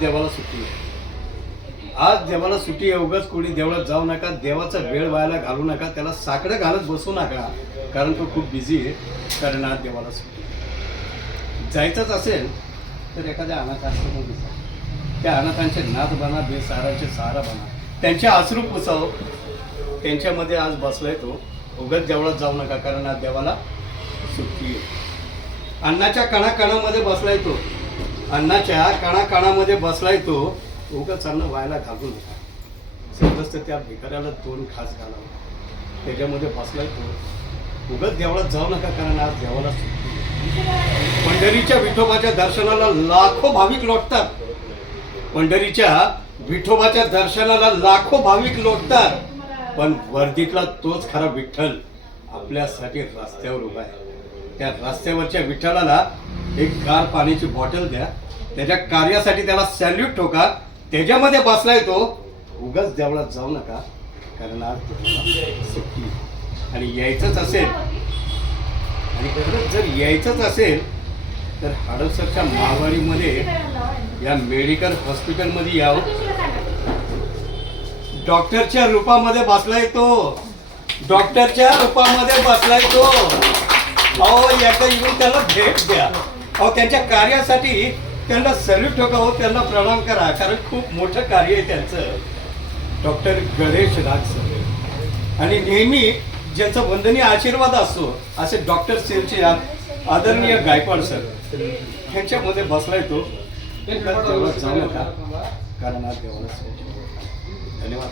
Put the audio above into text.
देवाला सुट्टी आहे. आज देवाला सुट्टी आहे उगाच कोणी देवळात जाऊ नका देवाचा वेळ व्हायला घालू नका त्याला साकडं घालत बसू नका कारण तो खूप बिझी आहे कारण आज देवाला सुट्टी जायचंच असेल तर एखाद्या अनाथाश्रमामध्ये जा त्या अनाथांचे नाथ बना बेसारांचे सहारा बना. त्यांचे अश्रू पुसाव. त्यांच्यामध्ये आज बसलाय तो. उगाच देवळात जाऊ नका कारण आज देवाला सुट्टी आहे. अन्नाच्या कणाकणामध्ये बसलाय तो. अन्नाच्या कणाकणामध्ये बसलाय तो उगाच अन्न व्हायला घालू नका. समजत त्या भिकाऱ्याला दोन खास घालावं. त्याच्यामध्ये बसलाय तो. उगाच देवळात जाऊ नका कारण आज देवाला पंढरीच्या विठोबाच्या दर्शनाला लाखो भाविक लोटतात. पंढरीच्या विठोबाच्या दर्शनाला लाखो भाविक लोटतात. पण वर्दीतला तोच खरा विठ्ठल आपल्यासाठी रस्त्यावर उभा आहे. त्या रस्त्यावरच्या विठ्ठलाला एक गार पाण्याची बॉटल द्या त्याच्या कार्यासाठी त्याला सॅल्यूट ठोका. त्याच्यामध्ये बसलाय तो. उगाच देवळात जाऊ नका. कारण आज सुट्टी आणि यायचंच असेल. आणि खरंच जर यायचंच असेल तर हडपसरच्या महावारीमध्ये या मेडिकल हॉस्पिटलमध्ये यावं. डॉक्टरच्या रूपामध्ये बसलाय तो. डॉक्टरच्या रूपामध्ये बसलाय तो. अहो याचा येऊन त्याला भेट द्या. अहो त्यांच्या कार्यासाठी त्यांना सल्यूट ठोकावं त्यांना प्रणाम करा कारण खूप मोठं कार्य आहे त्यांचं. Doctor Ganesh Raj sir. आणि नेहमी ज्याचा वंदनीय आशीर्वाद असतो असे डॉक्टर सेलचे आदरणीय गायकवाड सर ह्यांच्यामध्ये बसला तो. जाऊ नका कारण आज देवाला धन्यवाद.